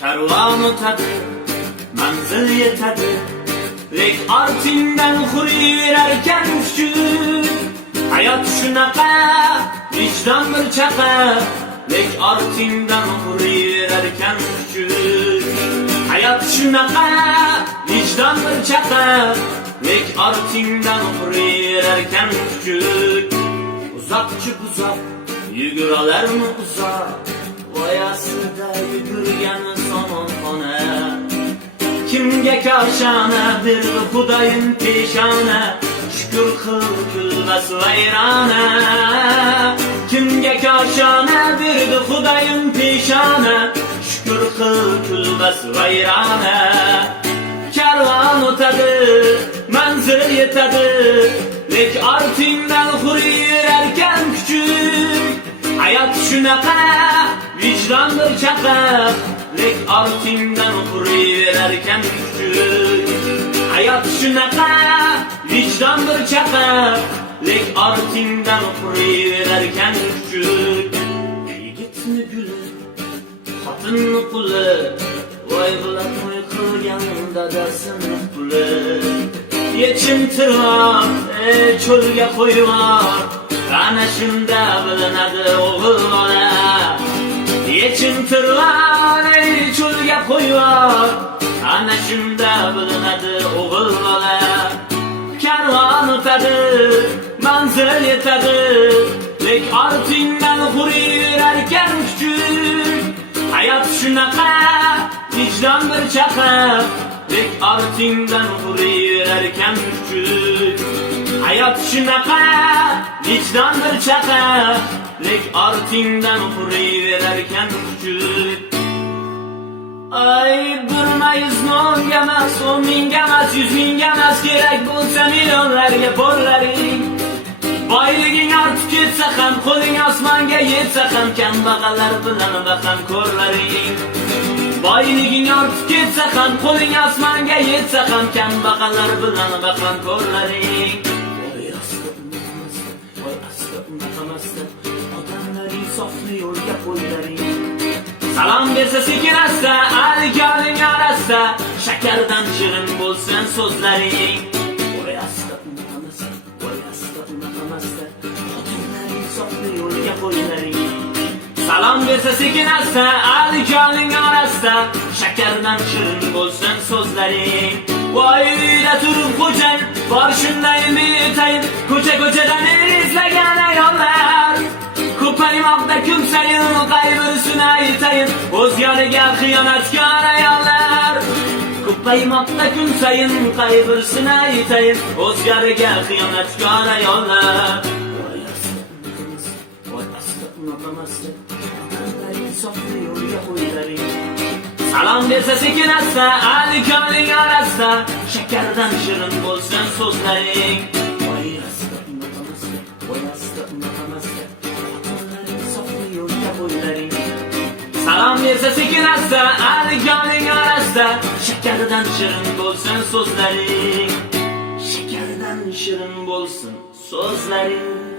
Karvon o'tadi, manzil yetadi, lek ortingdan huriverarkan kuchuk. Hayot shunaqa, vijdon bir chaqa, lek ortingdan huriverarkan kuchuk. Hayot shunaqa, vijdon bir chaqa, lek ortingdan huriverarkan kuchuk. Uzoqchi buzoq, yuguralarmi uzoq, voyasida yugurgani somonxona. Kimga koshona berdi Xudoyim peshona, shukr qil kulbas vayrona. Kimga koshona berdi Xudoyim peshona, shukr qil kulbas vayrona. Karvon o'tadi, manzil yetadi, lek ortingdan huriverarkan kuchuk. Hayot shunaqa, vijdon bir chaqa, lek ortingdan huriverarkan kuchuk. Hayot shunaqa, vijdon bir chaqa, lek ortingdan huriverarkan kuchuk. Yigitni guli, xotinni quli, voy bilatmay qilgan dadasini puli. Yechimtiroq, cho'lga qo'yvoq, ana shunda bilinadi o'g'il bola. Yechimtiroq, cho'lga qo'yvoq, ana shunda bilinadi o'g'il bola. Karvon o'tadi, manzil yetadi, lek ortingdan huriverarkan kuchuk. Hayot shunaqa, vijdon bir chaqa, lek ortingdan huriverarkan kuchuk. Hayot shunaqa, vijdon bir chaqa, lek ortingdan huriverarkan kuchuk. Ay, birma yuz mingga emas, 10 mingga emas, 100 mingga emas, kerak bo'lsa millionlarga borlaring. Boyliging ortib ketsa ham, qo'ling osmonga yetsa ham, kambag'allar bilan baham ko'rlaring. Boyliging ortib ketsa ham, qo'ling osmonga yetsa ham, kambag'allar bilan baham ko'rlaring. Voy asta unutmasdan, voy asta unutmasdan, odamlar insofli yo'lga qo'ylaring. Salom bersa sekin asta, alikoning orasida, shakardan shirin bo'lsin so'zlaring. Voy asta unutmasdan, voy asta unutmasdan, odamlar insofli yo'lga qo'ylaring. Salom bersa sekin asta, alikoning orasida, shakardan shirin bo'lsin so'zlaring. Voy uyda turib xo'jang, bor shundaymi etayin, ko'chadan izlagan ayollar. Ko'paymoqda kun sayin, qaybirisini aytayin, o'z yoniga xiyonatkor ayollar. Ko'paymoqda kun sayin, qaybirisini aytayin, o'z yoniga xiyonatkor ayollar. Voy asta unutmasdan, voy asta unutmasdan, odamlar insofli yo'lga qo'ylaring. Salom bersa sekin asta, alikoning orasida, shakardan shirin bo'lsin so'zlaring. Voy asta unutmasdan, voy asta unutmasdan, salom bersa sekin asta, alikoning orasida, shakardan shirin bo'lsin so'zlaring. Shakardan shirin bo'lsin so'zlaring.